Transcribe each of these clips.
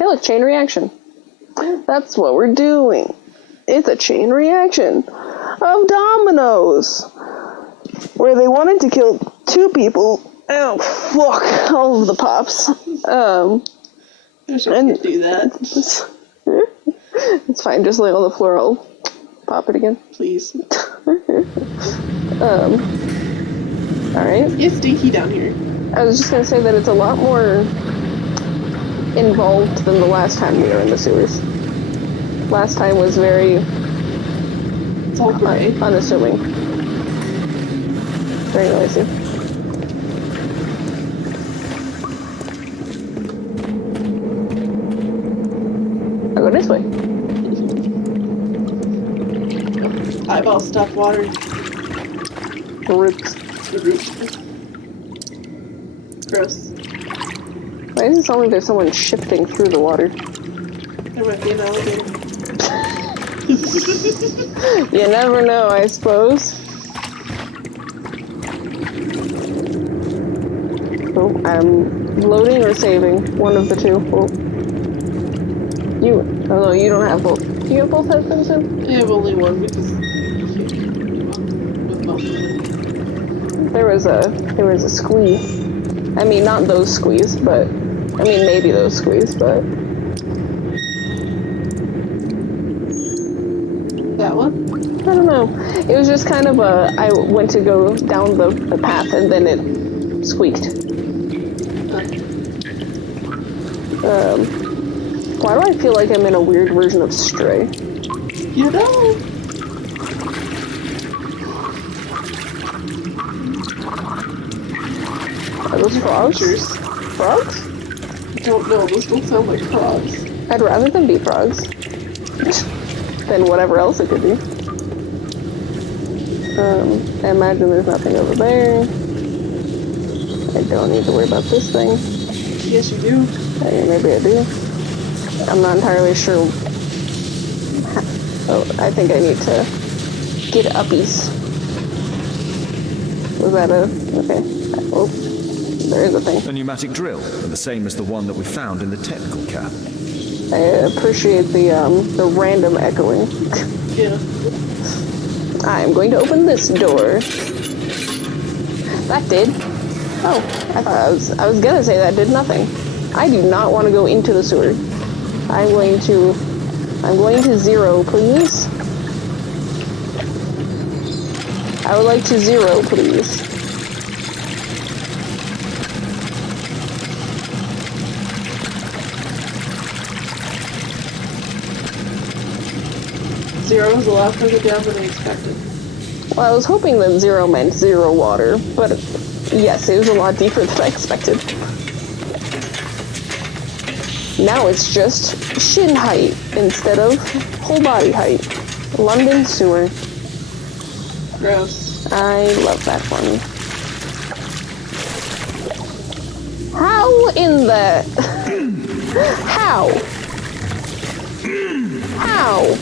Hey, look, chain reaction. That's what we're doing. It's a chain reaction of dominoes, where they wanted to kill 2 people. Oh, fuck. All of the pops. I wish I could do that. It's fine, just lay on the floor, I'll pop it again. Please. Alright. It's stinky down here. I was just gonna say that it's a lot more involved than the last time we were in the sewers. Last time was very... It's all gray. Unassuming. Very noisy. I'll go this way. Eyeball stuff water. Roots. Gross. Why does it sound like there's someone shifting through the water? There might be an alligator. You never know, I suppose. Oh, I'm loading or saving. One of the 2. Oh. Oh no, you don't have both. Do you have both headphones in? I have only one because with both of them. There was a squeeze. I mean, not those squeeze, but I mean maybe those squeeze, but That one? I don't know. It was just kind of I went to go down the path and then it squeaked. Why do I feel like I'm in a weird version of Stray? You know. Are those frogs? Frogs? I don't know. Those don't sound like frogs. I'd rather them be frogs than whatever else it could be. I imagine there's nothing over there. I don't need to worry about this thing. Yes, you do. Maybe I do. I'm not entirely sure. Oh, I think I need to get uppies. Was that okay. Oh, there is a thing. A pneumatic drill, the same as the one that we found in the technical cab. I appreciate the random echoing. Yeah. I am going to open this door. That did. Oh, I thought I was gonna say that did nothing. I do not want to go into the sewer. I'm going to 0, please. I would like to 0, please. Zero was a lot further down than I expected. Well, I was hoping that 0 meant 0 water, but yes, it was a lot deeper than I expected. Now it's just shin height instead of whole body height. London sewer. Gross. I love that one. How in the... How? How?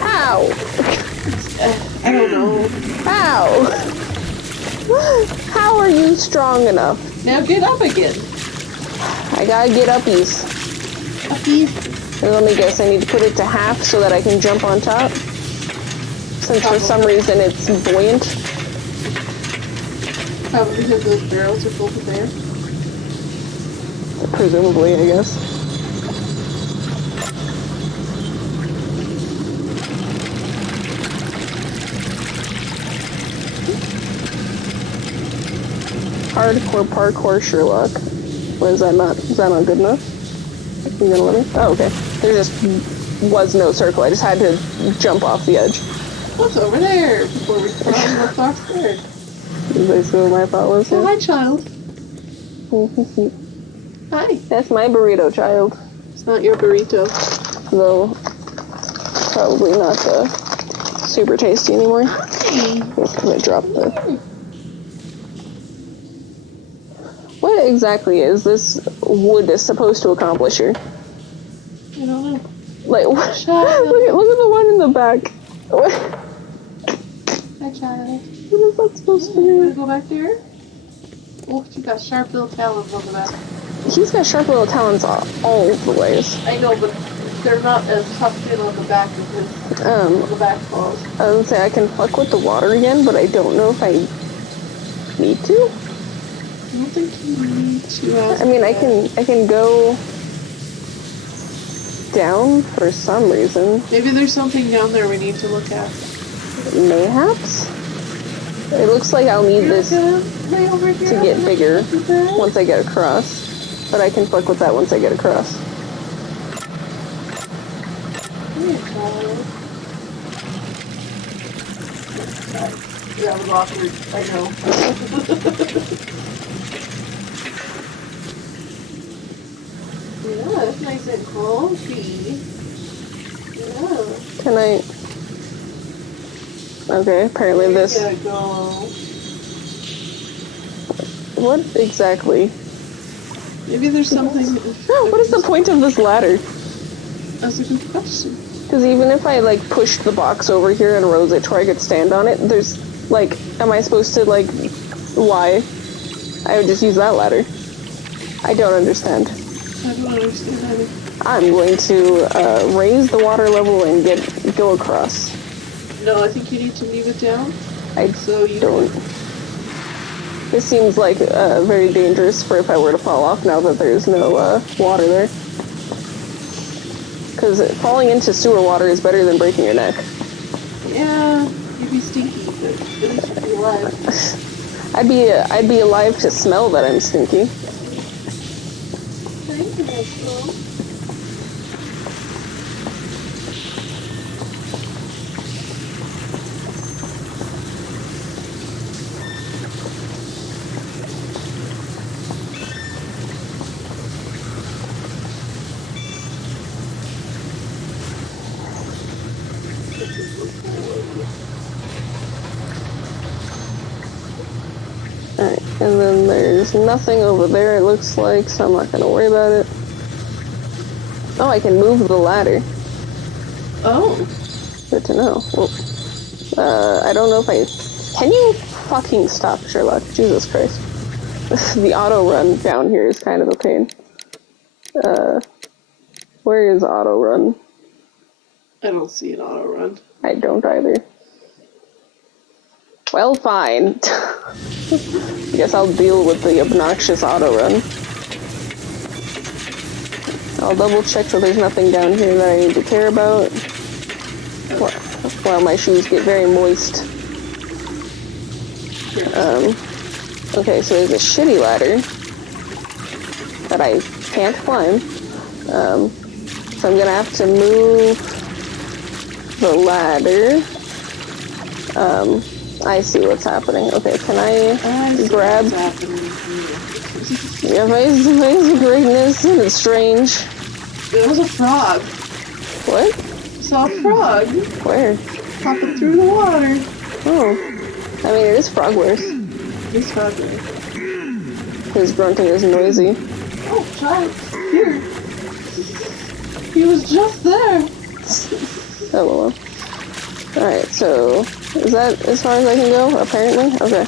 How? I don't know. How? How are you strong enough? Now get up again. I gotta get uppies. Uppies. And let me guess, I need to put it to half so that I can jump on top? Since for some reason it's buoyant. Probably because those barrels are full of air. Presumably, I guess. Hardcore parkour Sherlock. What is that not? Is that not good enough? Are you gonna let me? Oh, okay. There just was no circle. I just had to jump off the edge. What's over there? Before we put on the box there. Is basically what my thought was. Oh, hi, child. Hi. That's my burrito, child. It's not your burrito. Though, probably not super tasty anymore. Hi. Just gonna drop the... What exactly is this wood supposed to accomplish here? I don't know. Like, what? Child. Look at the one in the back. What? Hi, child. What is that supposed to Wanna be? go back there? Oh, she got sharp little talons on the back. he's got sharp little talons all the ways. I know, but they're not as tucked in on the back of his on the back paws. I would say I can fuck with the water again, but I don't know if I need to. I don't think you need to. I mean, I can go down for some reason. Maybe there's something down there we need to look at. Mayhaps. It looks like I'll need this to get bigger once I get across, but I can fuck with that once I get across. That was awkward. I know. Yeah, it's nice and comfy. Yeah. Can I? Okay, apparently this. There you go. What exactly? Maybe there's something. What is the point of this ladder? That's a good question. Because even if I like pushed the box over here and rose it to where I could stand on it, there's like, am I supposed to like, why? I would just use that ladder. I don't understand. I don't understand either. I'm going to raise the water level and go across. No, I think you need to leave it down. I So you don't. This seems like very dangerous for if I were to fall off now that there's no water there. Because falling into sewer water is better than breaking your neck. Yeah, you'd be stinky, but at least you'd be alive. I'd be alive to smell that I'm stinky. Thank you, Maxwell. Alright, and then there's nothing over there, it looks like, so I'm not going to worry about it. Oh, I can move the ladder. Oh. Good to know. Well, I don't know if I... Can you fucking stop, Sherlock? Jesus Christ. The auto run down here is kind of a pain. Where is auto run? I don't see an auto run. I don't either. Well, fine. I guess I'll deal with the obnoxious auto run. I'll double check so there's nothing down here that I need to care about. While my shoes get very moist. Okay, so there's a shitty ladder that I can't climb. So I'm gonna have to move the ladder. I see what's happening. Okay, can I grab... Yeah, face of greatness, and it's strange. It was a frog. What? Saw a frog Where? popping through the water. Oh. I mean, it is frogwares. This frog. His grunting is noisy. Oh, child. Here. He was just there. Oh, well. Alright, so... Is that as far as I can go, apparently? Okay.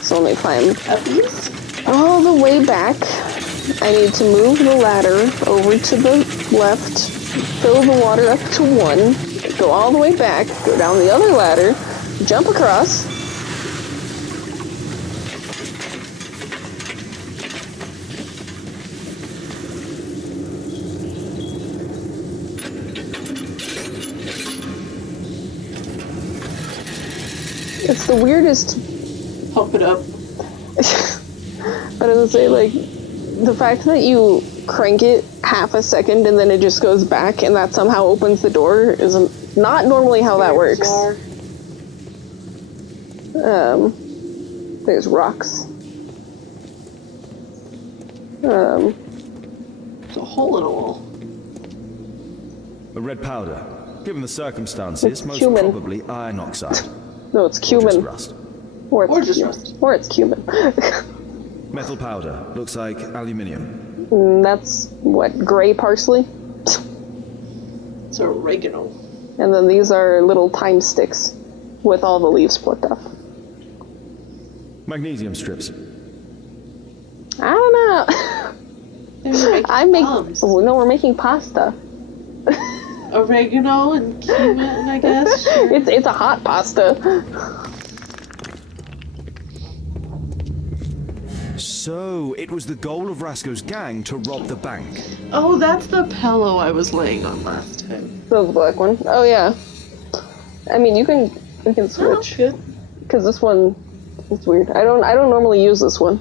So let me climb At least. all the way back. I need to move the ladder over to the left, fill the water up to 1, go all the way back, go down the other ladder, jump across. It's the weirdest. Pump it up. But I would say, like, the fact that you crank it half a second and then it just goes back and that somehow opens the door is not normally how that works. Bizarre. There's rocks. There's a hole in a wall. The red powder. Given the circumstances, most human. probably iron oxide. No, it's Or just cumin. rust. Or just rust. Or it's cumin. Metal powder. Looks like aluminium. That's, what, gray parsley? It's oregano. And then these are little thyme sticks with all the leaves plucked off. Magnesium strips. I don't know. They were making I make. bombs. Oh, no, we're making pasta. Oregano and cumin, I guess. Sure. It's a hot pasta. So, it was the goal of Rasco's gang to rob the bank. Oh, that's the pillow I was laying on last time. The black one. Oh yeah. I mean, we can Oh, switch good. because this one is weird. I don't normally use this one.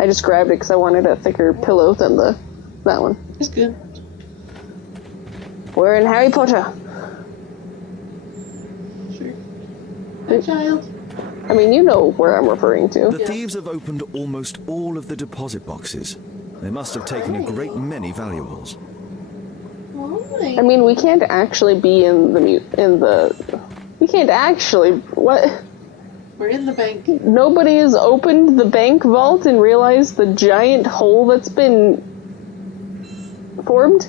I just grabbed it because I wanted a thicker pillow than that one. It's good. We're in Harry Potter. Sure. Hi, child. I mean, you know where I'm referring to. The thieves have opened almost all of the deposit boxes. They must have taken a great many valuables. I mean, we can't actually be in the. We can't actually. What? We're in the bank. Nobody has opened the bank vault and realized the giant hole that's been formed?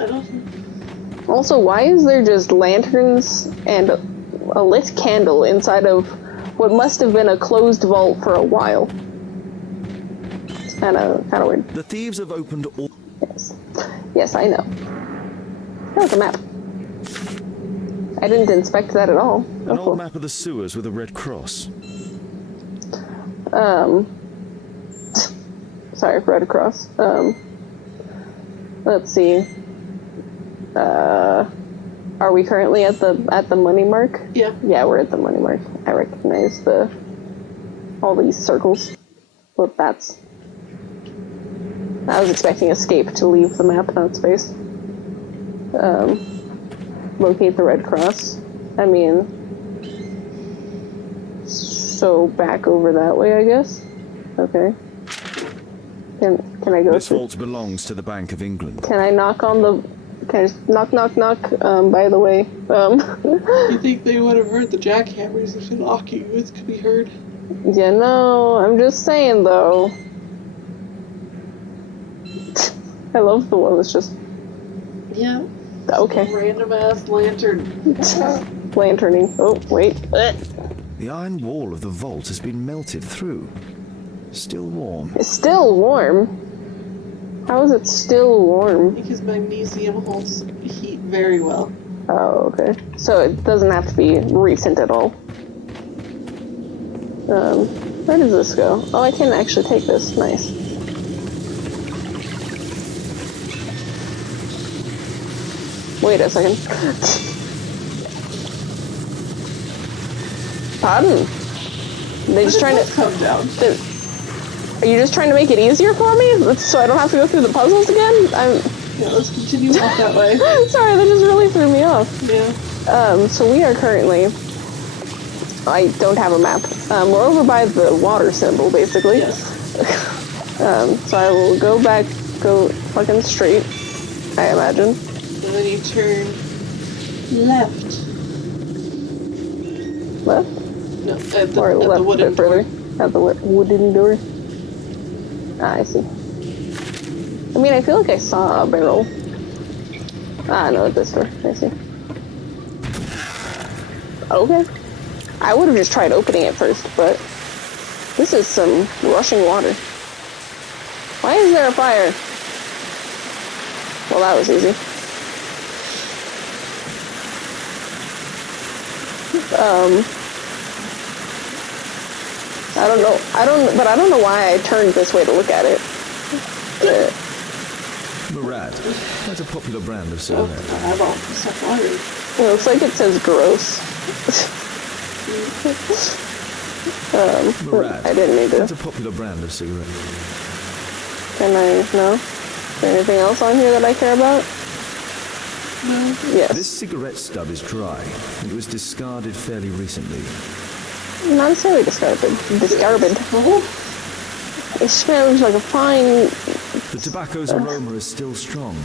I don't know. Also, why is there just lanterns and a lit candle inside of what must have been a closed vault for a while? It's kind of weird. The thieves have opened all... Yes, I know. That was a map. I didn't inspect that at all. An old map of the sewers with a red cross. Sorry, Red Cross. Let's see. Are we currently at the money mark? Yeah. Yeah, we're at the money mark. I recognize all these circles with bats. I was expecting escape to leave the map, not space. Locate the red cross. I mean, so back over that way, I guess. Okay. Can I go? This vault belongs to the Bank of England. Can I knock on the? Can I just knock? By the way, You think they would have heard the jackhammers if they're knocking? It could be heard. Yeah, no, I'm just saying though. I love the one that's just Yeah. okay. Random ass lantern. Lanterning. Oh, wait. The iron wall of the vault has been melted through. Still warm. It's still warm. How is it still warm? Because magnesium holds heat very well. Oh, okay. So it doesn't have to be recent at all. Where does this go? Oh, I can actually take this. Nice. Wait a second. Pardon? They just trying to come down. Are you just trying to make it easier for me, so I don't have to go through the puzzles again? Yeah, let's continue off that way. Sorry, that just really threw me off. Yeah. So we are currently. I don't have a map. We're over by the water symbol, basically. Yes. So I will go fucking straight, I imagine. And then you turn left. Left? No, at the, Or at left the a wooden bit further. door. At the wooden door. Ah, I see. I mean, I feel like I saw a barrel. Ah, no, at this door. I see. Okay. I would have just tried opening it first, but this is some rushing water. Why is there a fire? Well, that was easy. I don't know. I don't know why I turned this way to look at it. Murad. That's a popular brand of Oh, cigarette. I have all the stuff water. It looks like it says gross. Murad. I didn't need That's to. a popular brand of cigarette. Can I? No? Is there anything else on here that I care about? No. Yes. This cigarette stub is dry. It was discarded fairly recently. Not necessarily discarded. Discarded. Oh, It smells like a fine. The tobacco's aroma is still strong.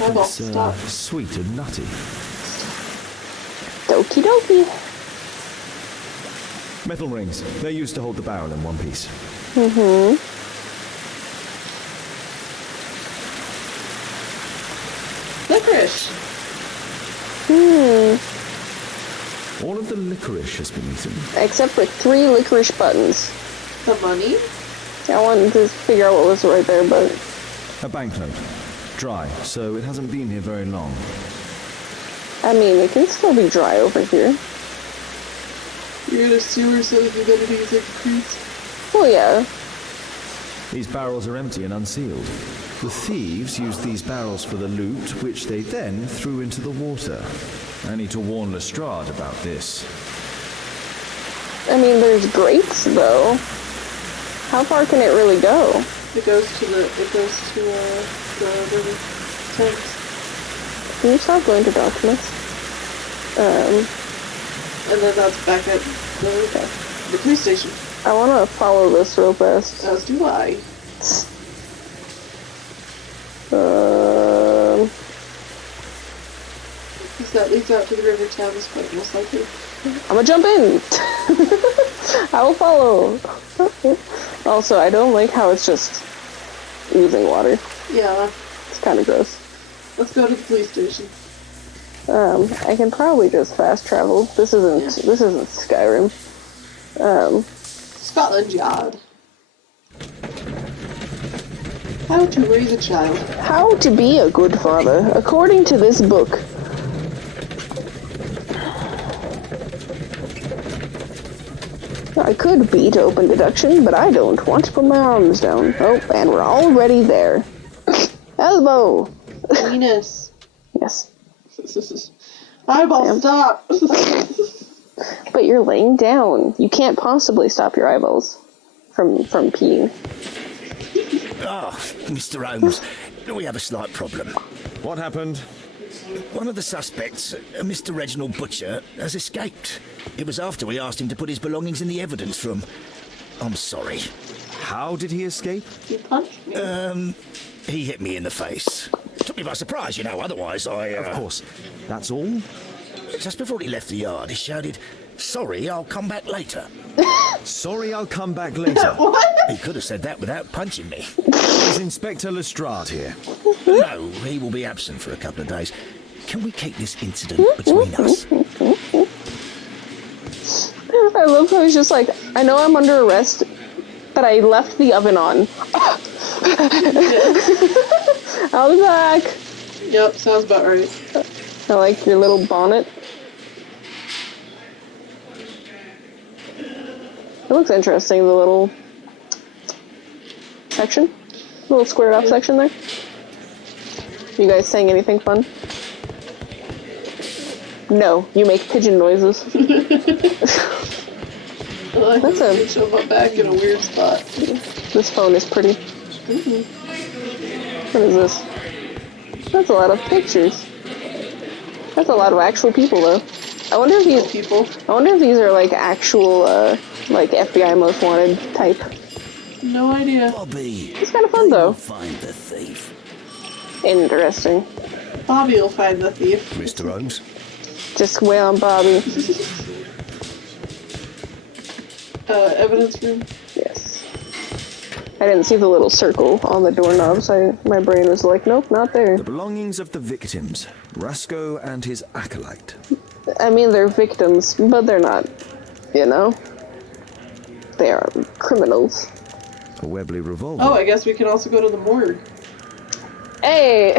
I will It's stop. sweet and nutty. Doki doki. Metal rings. They're used to hold the barrel in one piece. Licorice. All of the licorice has been eaten. Except for 3 licorice buttons. The money. I wanted to figure out what was right there, but A banknote. Dry, so it hasn't been here very long. I mean, it can still be dry over here. You're in a sewer, so the humidity is increased. Well, yeah. These barrels are empty and unsealed. The thieves used these barrels for the loot, which they then threw into the water. I need to warn Lestrade about this. I mean, there's grates, though. How far can it really go? It goes to the river tanks. Can you stop going to documents? And then that's back at the police station. I want to follow this real fast. As do I. Because that leads out to the river towns, quite most likely. I'm gonna jump in! I will follow! Also, I don't like how it's just oozing water. Yeah. It's kind of gross. Let's go to the police station. I can probably just fast travel. This isn't Skyrim. Scotland Yard. How to raise a child. How to be a good father, according to this book. I could beat open deduction, but I don't want to put my arms down. Oh, and we're already there. Elbow! Penis. Yes. Eyeball, stop! But you're laying down. You can't possibly stop your eyeballs from peeing. Ah, Mr. Holmes, we have a slight problem. What happened? One of the suspects, Mr. Reginald Butcher, has escaped. It was after we asked him to put his belongings in the evidence room. I'm sorry. How did he escape? You punched me. He hit me in the face. Took me by surprise, you know, otherwise I... Of course. That's all? Just before he left the yard, he shouted, "Sorry, I'll come back later." Sorry, I'll come back later. He could have said that without punching me. Is Inspector Lestrade here? No, he will be absent for a couple of days. Can we keep this incident between us? I love how he's just like, I know I'm under arrest, but I left the oven on. I'll be back. Yep, sounds about right. I like your little bonnet. It looks interesting, the little section. Little squared off section there. You guys saying anything fun? No, you make pigeon noises. I like That's when a- you shove my back in a weird spot. This phone is pretty. What is this? That's a lot of pictures. That's a lot of actual people, though. I wonder if these are like actual, like FBI most wanted type. No idea. Bobby, It's kind of fun, though. find the thief. Interesting. Bobby will find the thief. Mr. Holmes? Just wail on Bobby. Evidence room. Yes. I didn't see the little circle on the doorknob, so my brain was like, nope, not there. The belongings of the victims, Rasco and his acolyte. I mean, they're victims, but they're not, you know? They are criminals. A Webley revolver. Oh, I guess we can also go to the morgue. Hey!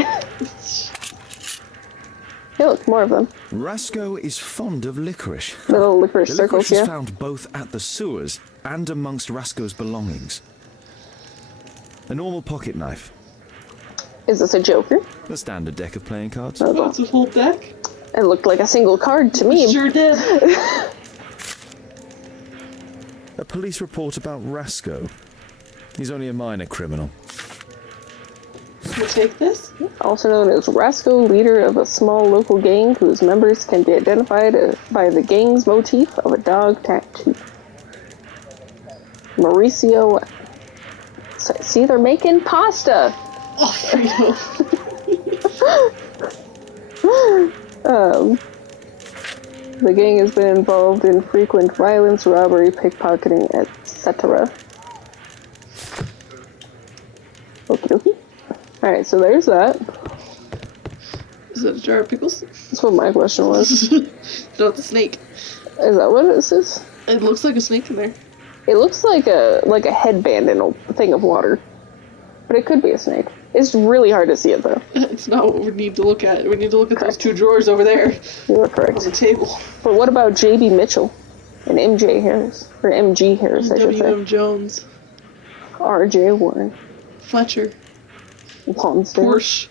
Hey, look, more of them. Rasco is fond of licorice. Little licorice The circles, licorice is yeah. found both at the sewers and amongst Rasco's belongings. A normal pocket knife. Is this a Joker? The standard deck of playing cards. Oh, What's a whole deck? it looked like a single card to me. Sure did. A police report about Rasco. He's only a minor criminal. We'll take this. Also known as Rasco, leader of a small local gang whose members can be identified by the gang's motif of a dog tattoo. Mauricio. See, they're making pasta! Oh, Frito. The gang has been involved in frequent violence, robbery, pickpocketing, etc. Okie dokie. Alright, so there's that. Is that a jar of pickles? That's what my question was. No, it's a snake. Is that what this is? It looks like a snake in there. It looks like a headband in a thing of water. But it could be a snake. It's really hard to see it, though. It's not what we need to look at. We need to look at those two drawers over there You are on correct. the table. But what about J.B. Mitchell and M.J. Harris? Or M.G. Harris, I should say. W.M. Jones. R.J. Warren. Fletcher. Lonsdale. Porsche.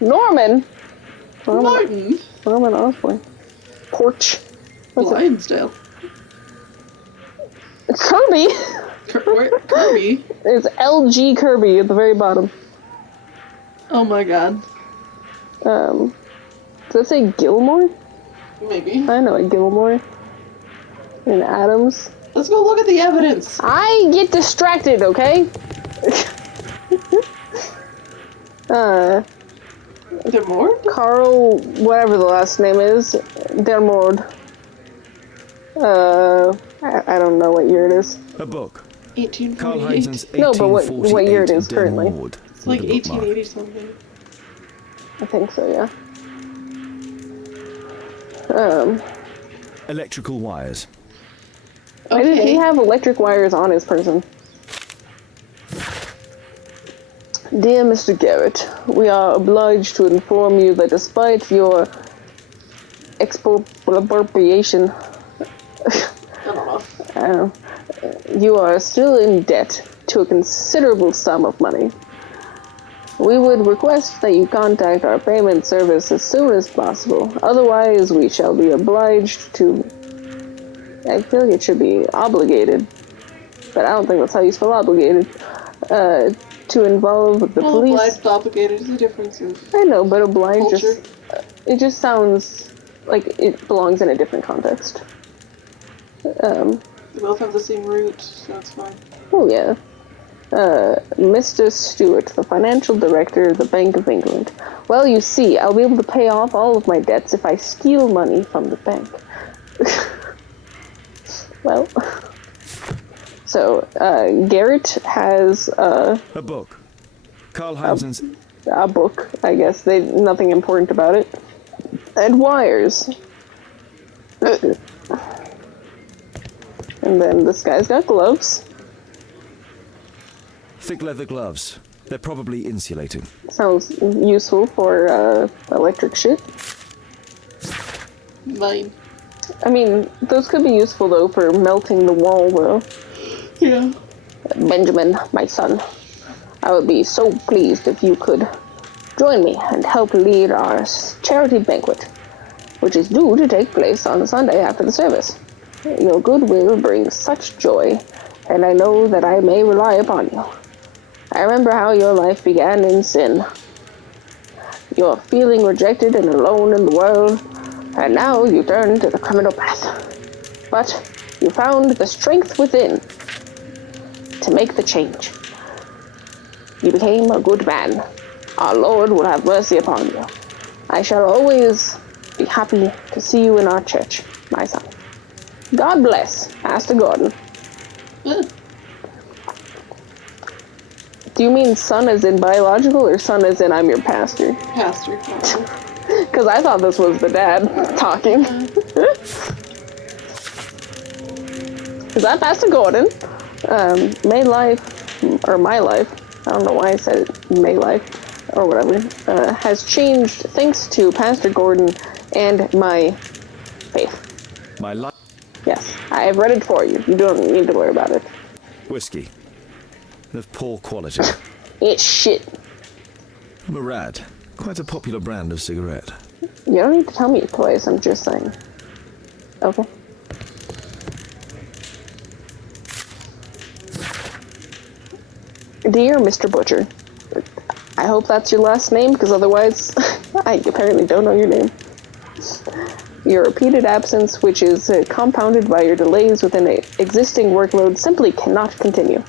Norman Martin. Osborn. Porch. What's it? Lionsdale. Kirby! Kirby. It's L.G. Kirby at the very bottom. Oh my god. Does it say Gilmore? Maybe. I know a Gilmore. And Adams. Let's go look at the evidence. I get distracted, okay? Are there more? Carl, whatever the last name is, Dermord. I don't know what year it is. A book. 1848. Carl Heinzen's No, but what year it is 1848 currently. Denward It's like with a bookmark. 1880 something. I think so, yeah. Electrical wires. Why did he Okay. have electric wires on his person? Dear Mr. Garrett, we are obliged to inform you that despite your expropriation, I don't know. you are still in debt to a considerable sum of money. We would request that you contact our payment service as soon as possible. Otherwise, we shall be obliged to... I feel like it should be obligated, but I don't think that's how you spell obligated. To involve the Well, police. obliged, obligated is the difference of I know, but obliged culture. it just sounds like it belongs in a different context. They both have the same root, so that's fine. Oh yeah. Mr. Stewart, the financial director of the Bank of England. Well, you see, I'll be able to pay off all of my debts if I steal money from the bank. Well, so, Garrett has, A book. Carl Heinzen's a book, I guess. Nothing important about it. And wires. And then this guy's got gloves. thick leather gloves. They're probably insulating. Sounds useful for, electric shit. Mine. I mean, those could be useful, though, for melting the wall, though. Yeah. Benjamin, my son, I would be so pleased if you could join me and help lead our charity banquet, which is due to take place on Sunday after the service. Your goodwill brings such joy, and I know that I may rely upon you. I remember how your life began in sin. You're feeling rejected and alone in the world, and now you turn to the criminal path. But you found the strength within to make the change. You became a good man. Our Lord will have mercy upon you. I shall always be happy to see you in our church, my son. God bless, Pastor Gordon. Do you mean son as in biological, or son as in I'm your pastor? Pastor. Because I thought this was the dad talking. Is that Pastor Gordon? May life, or my life, I don't know why I said may life, or whatever, has changed thanks to Pastor Gordon and my faith. My life. Yes, I have read it for you. You don't need to worry about it. Whiskey. Of poor quality. It's shit. Murad. Quite a popular brand of cigarette. You don't need to tell me twice, I'm just saying. Okay. Dear Mr. Butcher, I hope that's your last name, because otherwise, I apparently don't know your name. Your repeated absence, which is compounded by your delays within an existing workload, simply cannot continue.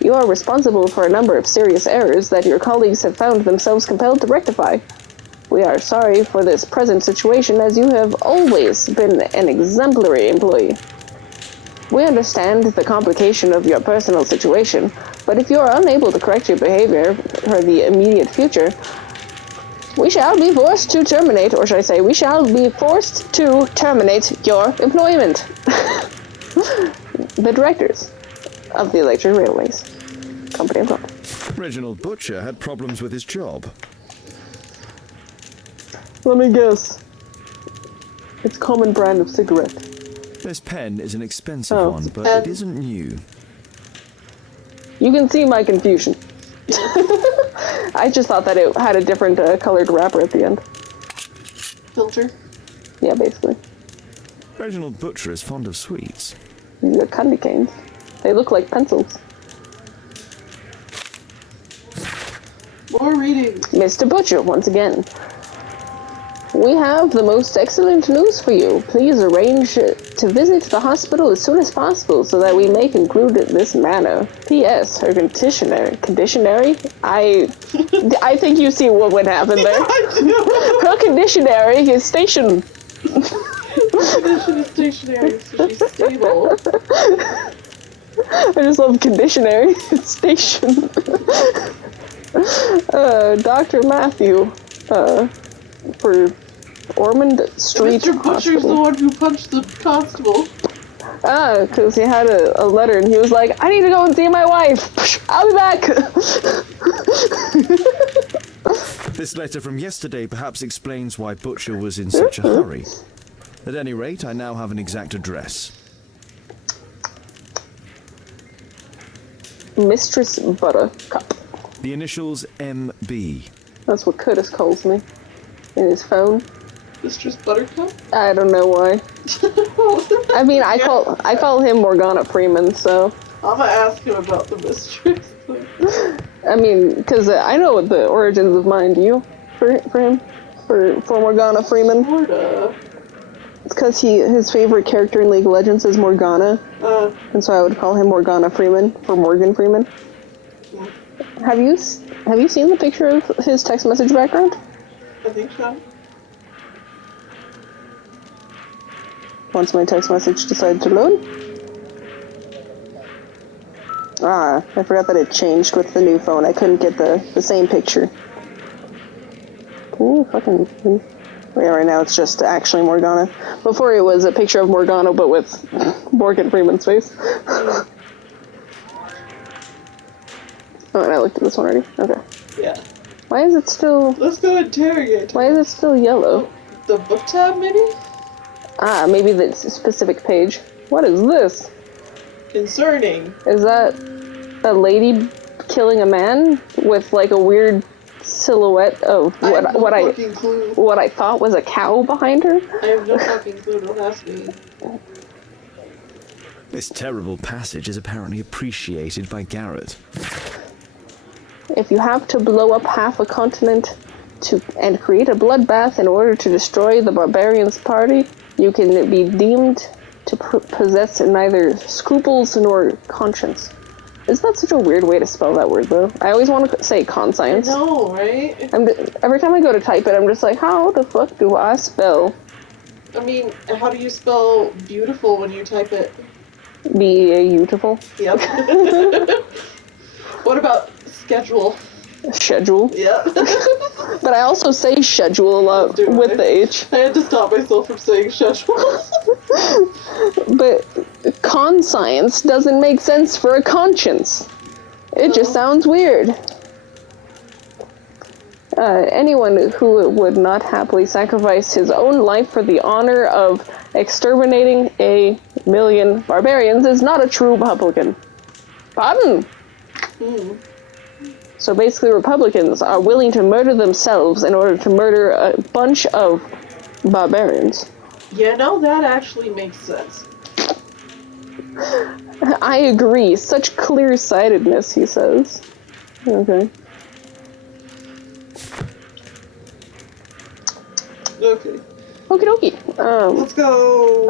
You are responsible for a number of serious errors that your colleagues have found themselves compelled to rectify. We are sorry for this present situation, as you have always been an exemplary employee. We understand the complication of your personal situation, but if you are unable to correct your behavior for the immediate future, we shall be forced to terminate, or should I say, we shall be forced to terminate your employment. the directors of the Electric Railways Company of London. Reginald Butcher had problems with his job. Let me guess. It's common brand of cigarette. This pen is an expensive Oh, one, but it isn't new. You can see my confusion. I just thought that it had a different colored wrapper at the end. Filter. Yeah, basically. Reginald Butcher is fond of sweets. These are candy canes. They look like pencils. More reading. Mr. Butcher, once again. We have the most excellent news for you. Please arrange to visit the hospital as soon as possible so that we may conclude this matter. P.S. Her conditionary? I think you see what would happen there. Her conditionary is stationed. Condition is stationary, so she's stable. I just love conditionary. It's stationed. Dr. Matthew, for Ormond Street Mr. Butcher's the Hospital. one who punched the constable. Because he had a letter and he was like, I need to go and see my wife. I'll be back. This letter from yesterday perhaps explains why Butcher was in such a hurry. At any rate, I now have an exact address. Mistress Buttercup. The initials MB. That's what Curtis calls me in his phone. Mistress Buttercup? I don't know why. I mean, I call him Morgana Freeman, so. I'm gonna ask him about the mistress. I mean, because I know what the origins of mine. Do you? For him? For Morgana Freeman? Florida. It's because his favorite character in League of Legends is Morgana, and so I would call him Morgana Freeman for Morgan Freeman. Have you seen the picture of his text message background? I think so. Once my text message decided to load. I forgot that it changed with the new phone. I couldn't get the same picture. Ooh, fucking. Yeah, right now it's just actually Morgana. Before it was a picture of Morgana, but with Morgan Freeman's face. Oh, and I looked at this one already? Okay. Yeah. Why is it still... Let's go interrogate. Why is it still yellow? The book tab, maybe? Maybe the specific page. What is this? Concerning. Is that a lady killing a man with like a weird silhouette of what I thought was a cow behind her? I have no fucking clue. Don't ask me. This terrible passage is apparently appreciated by Garrett. If you have to blow up half a continent and create a bloodbath in order to destroy the barbarians' party, you can be deemed to possess neither scruples nor conscience. Isn't that such a weird way to spell that word, though? I always want to say conscience. I know, right? Every time I go to type it, I'm just like, how the fuck do I spell? I mean, how do you spell beautiful when you type it? Beautiful. Yep. What about schedule? Schedule. Yeah. But I also say schedule a lot with the H. I had to stop myself from saying schedule. But conscience doesn't make sense for a conscience. It just sounds weird. Anyone who would not happily sacrifice his own life for the honor of exterminating 1,000,000 barbarians is not a true Republican. Pardon? So basically Republicans are willing to murder themselves in order to murder a bunch of barbarians. Yeah, no, that actually makes sense. I agree. Such clear-sightedness, he says. Okay. Okay. Okie dokie. Let's go.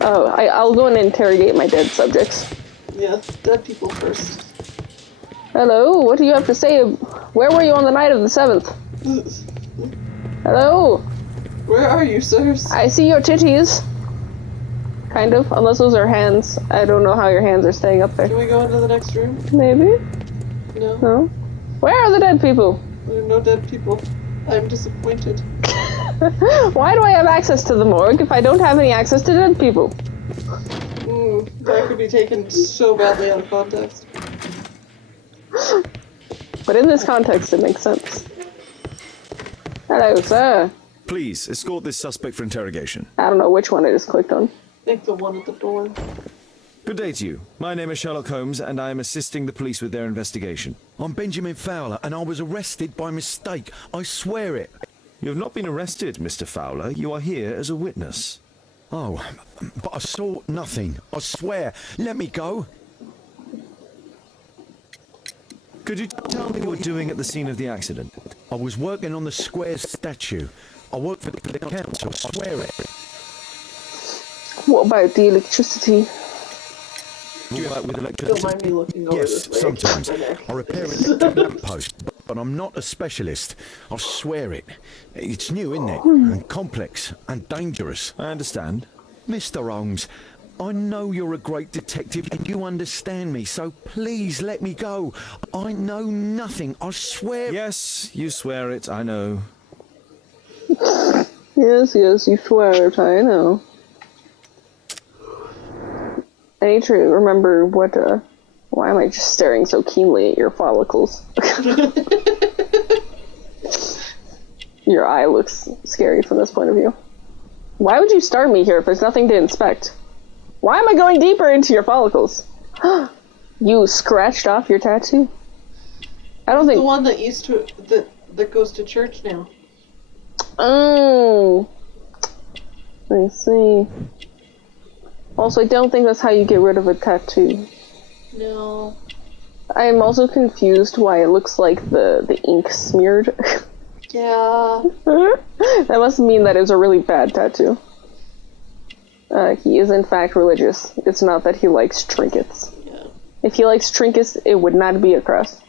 I'll go and interrogate my dead subjects. Yeah, dead people first. Hello, what do you have to say? Where were you on the night of the 7th? Hello? Where are you, sirs? I see your titties. Kind of, unless those are hands. I don't know how your hands are staying up there. Can we go into the next room? Maybe? No. No? Where are the dead people? There are no dead people. I'm disappointed. Why do I have access to the morgue if I don't have any access to dead people? That could be taken so badly out of context. But in this context, it makes sense. Hello, sir. Please, escort this suspect for interrogation. I don't know which one I just clicked on. I think the one at the door. Good day to you. My name is Sherlock Holmes, and I am assisting the police with their investigation. I'm Benjamin Fowler, and I was arrested by mistake. I swear it. You have not been arrested, Mr. Fowler. You are here as a witness. Oh, but I saw nothing. I swear. Let me go. Could you tell me what you were doing at the scene of the accident? I was working on the square statue. I work for the council. I swear it. What about the electricity? With Don't electricity? mind me looking over Yes, this way. sometimes. Okay. I repair electric lampposts, but I'm not a specialist. I swear it. It's new, isn't it? And complex and dangerous. I understand. Mr. Holmes, I know you're a great detective and you understand me, so please let me go. I know nothing, I swear. Yes, you swear it, I know. Yes, you swear it, I know. I need to remember what, why am I just staring so keenly at your follicles? Your eye looks scary from this point of view. Why would you start me here if there's nothing to inspect? Why am I going deeper into your follicles? You scratched off your tattoo? I don't think... The one that used to... that goes to church now. Oh. I see. Also, I don't think that's how you get rid of a tattoo. No. I am also confused why it looks like the ink smeared. Yeah. That must mean that it's a really bad tattoo. He is in fact religious. It's not that he likes trinkets. Yeah. If he likes trinkets, it would not be a cross.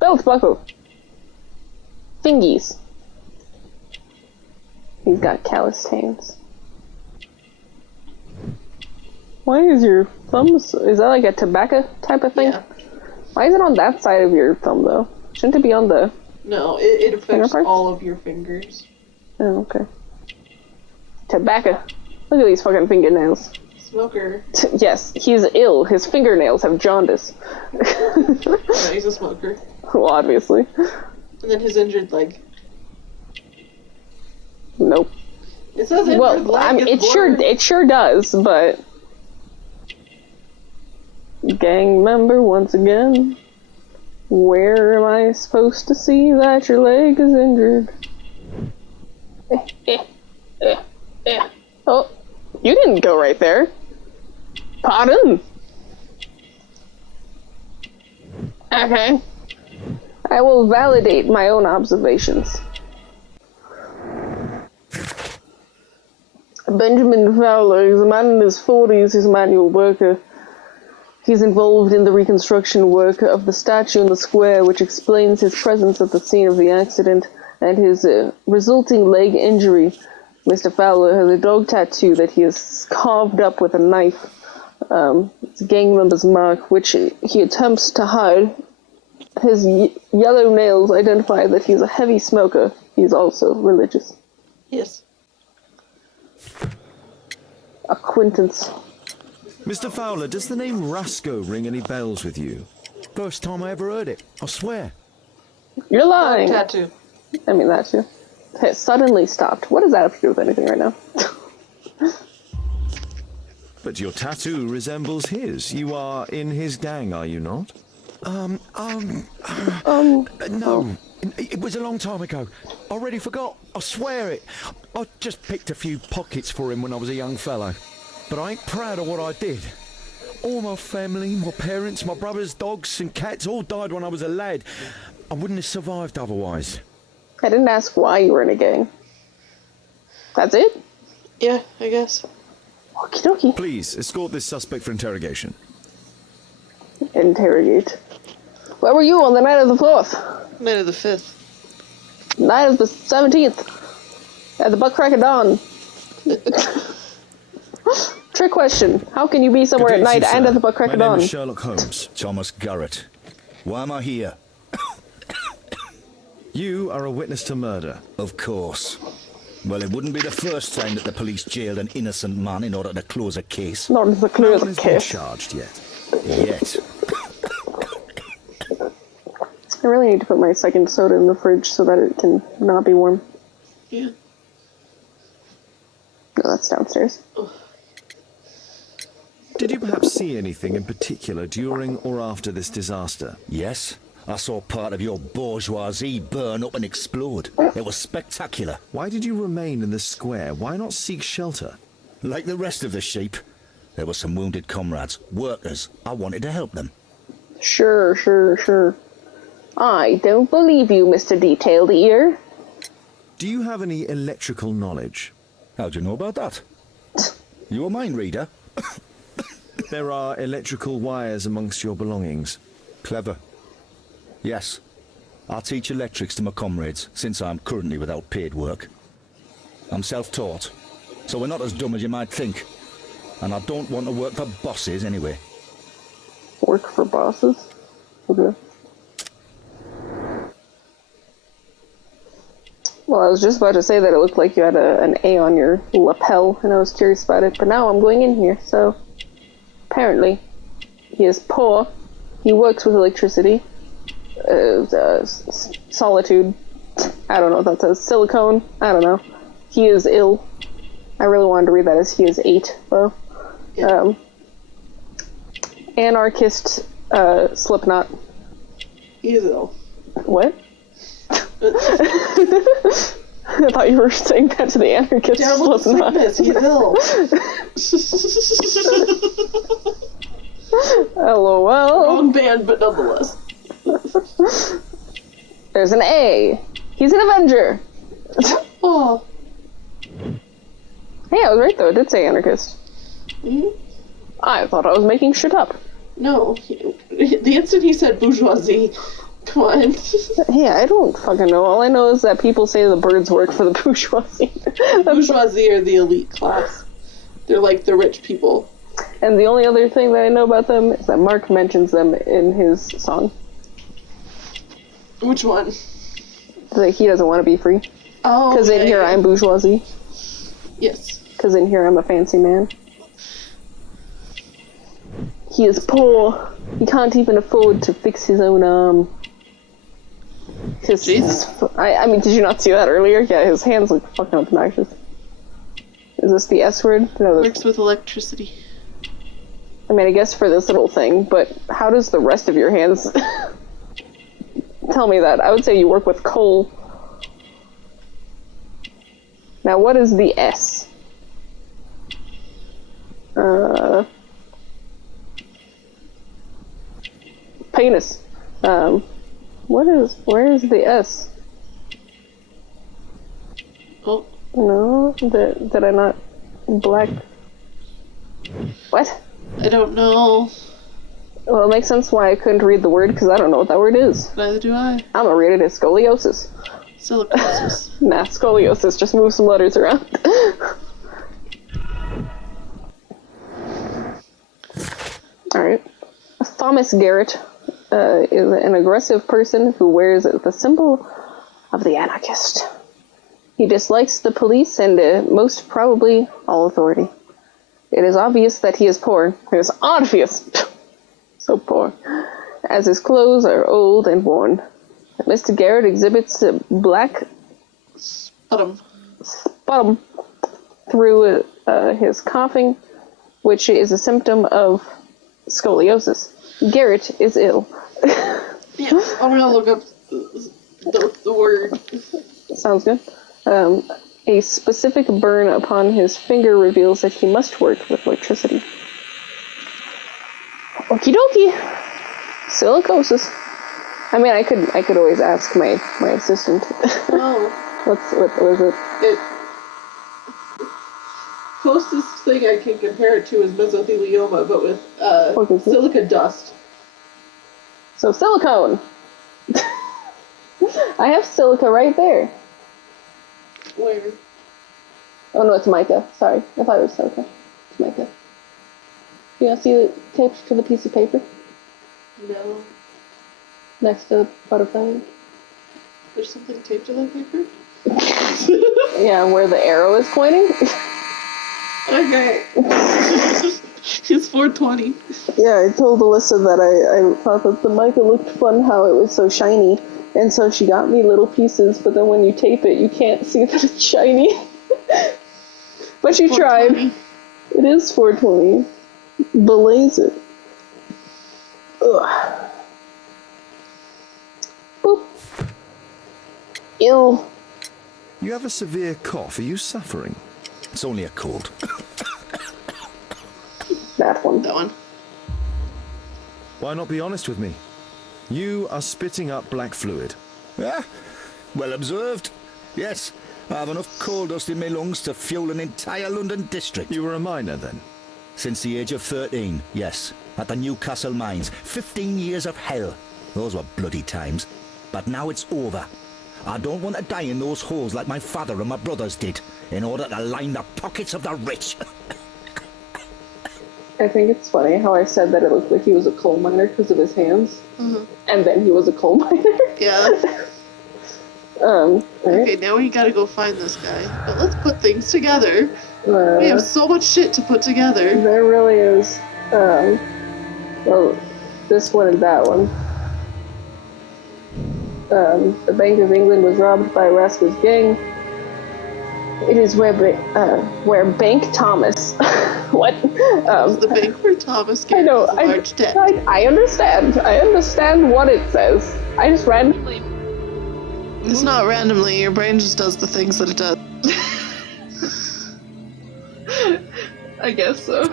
Belt buckle. Fingies. He's got calloused hands. Why is your thumb... Is that like a tobacco type of thing? Yeah. Why is it on that side of your thumb, though? Shouldn't it be on the... No, it affects parts? all of your fingers. Oh, okay. Tobacco. Look at these fucking fingernails. Smoker. Yes, he's ill. His fingernails have jaundice. Yeah, he's a smoker. Well, obviously. And then his injured leg. Nope. It says injured Well, leg. I mean, it's it sure does, but... Gang member once again. Where am I supposed to see that your leg is injured? Oh, you didn't go right there. Pardon? Okay. I will validate my own observations. Benjamin Fowler is a man in his 40s. He's a manual worker. He's involved in the reconstruction work of the statue in the square, which explains his presence at the scene of the accident and his resulting leg injury. Mr. Fowler has a dog tattoo that he has carved up with a knife. It's a gang member's mark, which he attempts to hide. His yellow nails identify that he's a heavy smoker. He's also religious. Yes. Acquaintance. Mr. Fowler, does the name Rasco ring any bells with you? First time I ever heard it, I swear. You're lying. Tattoo. I mean, that too. It suddenly stopped. What does that have to do with anything right now? But your tattoo resembles his. You are in his gang, are you not? No, it was a long time ago. I already forgot, I swear it. I just picked a few pockets for him when I was a young fellow. But I ain't proud of what I did. All my family, my parents, my brothers, dogs and cats all died when I was a lad. I wouldn't have survived otherwise. I didn't ask why you were in a gang. That's it? Yeah, I guess. Okie dokie. Please, escort this suspect for interrogation. Interrogate. Where were you on the night of the 4th? Night of the 5th. Night of the 17th? At the butt crack of dawn. Trick question. How can you be somewhere Good at day to night you, and sir. at the butt crack My of name dawn? is Sherlock Holmes. Thomas Garrett. Why am I here? You are a witness to murder. Of course. Well, it wouldn't be the first time that the police jailed an innocent man in order to close a case. Not the No clear one has been case. charged yet. Yet. I really need to put my second soda in the fridge so that it can not be warm. Yeah. No, that's downstairs. Did you perhaps see anything in particular during or after this disaster? Yes, I saw part of your bourgeoisie burn up and explode. It was spectacular. Why did you remain in the square? Why not seek shelter? Like the rest of the sheep, there were some wounded comrades, workers. I wanted to help them. Sure. I don't believe you, Mr. Detailed Ear. Do you have any electrical knowledge? How do you know about that? You a mind reader? There are electrical wires amongst your belongings. Clever. Yes. I teach electrics to my comrades, since I'm currently without paid work. I'm self-taught, so we're not as dumb as you might think. And I don't want to work for bosses anyway. Work for bosses? Okay. Well, I was just about to say that it looked like you had an A on your lapel, and I was curious about it, but now I'm going in here, so... Apparently, he is poor, he works with electricity, solitude, I don't know what that says, silicone, I don't know. He is ill. I really wanted to read that as he is 8, though. Yeah. Anarchist, Slipknot. He is ill. What? I thought you were saying that to the anarchist. Down with the Slipknot. sickness, he's ill. LOL. Wrong band, but nonetheless. There's an A. He's an Avenger. Oh. Hey, I was right though. It did say anarchist. Hmm? I thought I was making shit up. No. The instant he said bourgeoisie, come on. Yeah, I don't fucking know. All I know is that people say the birds work for the bourgeoisie. Bourgeoisie are the elite class. They're like the rich people. And the only other thing that I know about them is that Mark mentions them in his song. Which one? Like, he doesn't want to be free. Oh, Because in here yeah. I'm bourgeoisie. Yes. Because in here I'm a fancy man. He is poor. He can't even afford to fix his own arm. Jesus. I mean, did you not see that earlier? Yeah, his hands look fucking obnoxious. Is this the S word? No, Works with electricity. I mean, I guess for this little thing, but how does the rest of your hands... Tell me that. I would say you work with coal. Now, what is the S? Penis. Where is the S? Oh. No, did I not black? What? I don't know. Well, it makes sense why I couldn't read the word, because I don't know what that word is. Neither do I. I'm gonna read it as scoliosis. Silicosis. Nah, scoliosis, just move some letters around. Alright. Thomas Garrett is an aggressive person who wears the symbol of the anarchist. He dislikes the police and most probably all authority. It is obvious that he is poor. It is obvious. So poor. As his clothes are old and worn. Mr. Garrett exhibits black Bottom. bottom through his coughing, which is a symptom of scoliosis. Garrett is ill. Yeah, I'm gonna look up the word. Sounds good. A specific burn upon his finger reveals that he must work with electricity. Okie dokie. Silicosis. I mean, I could always ask my assistant. Oh. what was it? It closest thing I can compare it to is mesothelioma, but with Okay. silica dust. So silicone. I have silica right there. Where? Oh no, it's mica. Sorry, I thought it was silica. It's mica. You not see it taped to the piece of paper No. next to the butterfly? There's something taped to that paper? Yeah, where the arrow is pointing. Okay. It's 420. Yeah, I told Alyssa that I thought that the mica looked fun, how it was so shiny, and so she got me little pieces, but then when you tape it, you can't see that it's shiny. But she tried. 420. It is 420. Belaze it. Ugh. Boop. Ew. You have a severe cough. Are you suffering? It's only a cold. That one. That one. Why not be honest with me? You are spitting up black fluid. Yeah, well observed. Yes, I have enough coal dust in my lungs to fuel an entire London district. You were a miner then? Since the age of 13, yes. At the Newcastle mines. 15 years of hell. Those were bloody times. But now it's over. I don't want to die in those holes like my father and my brothers did, in order to line the pockets of the rich. I think it's funny how I said that it looked like he was a coal miner because of his hands, and then he was a coal miner. Yeah. Right. Okay, now we gotta go find this guy. But let's put things together. We have so much shit to put together. There really is. Well, this one and that one. The Bank of England was robbed by Rascal's gang. It is where Bank Thomas. What? The bank where Thomas I gave know. us a large debt. I understand. I understand what it says. I just randomly. It's not randomly. Your brain just does the things that it does. I guess so.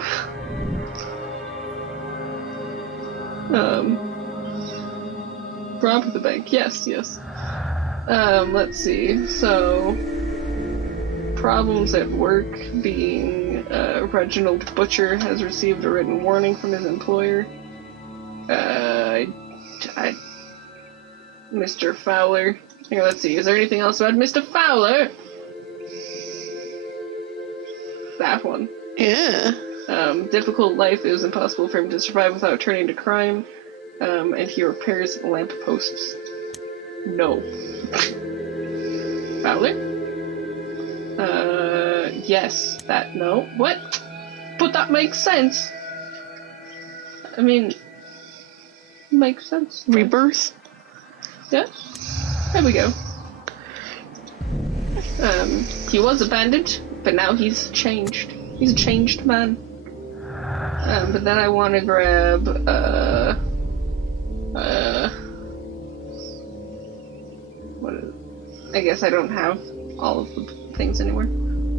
Robbed the bank. Yes. Let's see. So, problems at work being Reginald Butcher has received a written warning from his employer. Mr. Fowler. Here, let's see. Is there anything else about Mr. Fowler? That one. Yeah. Difficult life. It was impossible for him to survive without turning to crime. And he repairs lamp posts. No. Fowler? Yes. That, no. What? But that makes sense. I mean, makes sense. Rebirth? Yeah. There we go. He was a bandit, but now he's changed. He's a changed man. But then I want to grab, what is it? I guess I don't have all of the things anymore.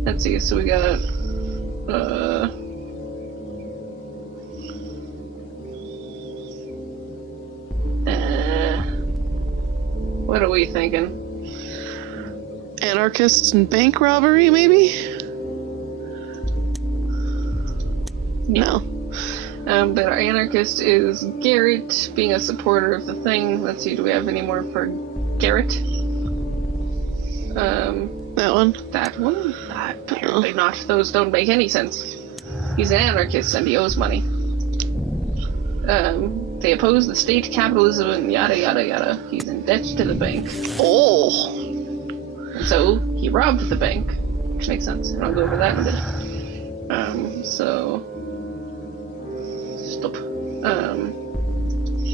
Let's see, so we got, what are we thinking? Anarchist and bank robbery, maybe? No. But our anarchist is Garrett, being a supporter of the thing. Let's see, do we have any more for Garrett? That one? That one? Apparently not. Those don't make any sense. He's an anarchist and he owes money. They oppose the state capitalism and yada yada yada. He's in debt to the bank. Oh! And so, he robbed the bank. Which makes sense, and I'll go over that in a bit. So... Stop.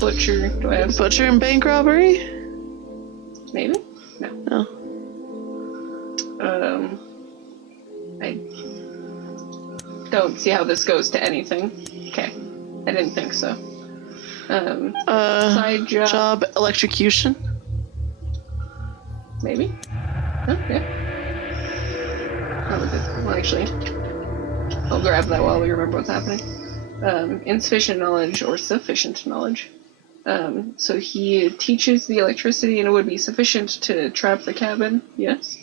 Butcher, do I have... Butcher and bank robbery? Maybe? No. No. I don't see how this goes to anything. Okay. I didn't think so. Side job. Job electrocution? Maybe? Oh, yeah. Well, actually, I'll grab that while we remember what's happening. Insufficient knowledge or sufficient knowledge. So he teaches the electricity and it would be sufficient to trap the cabin, yes?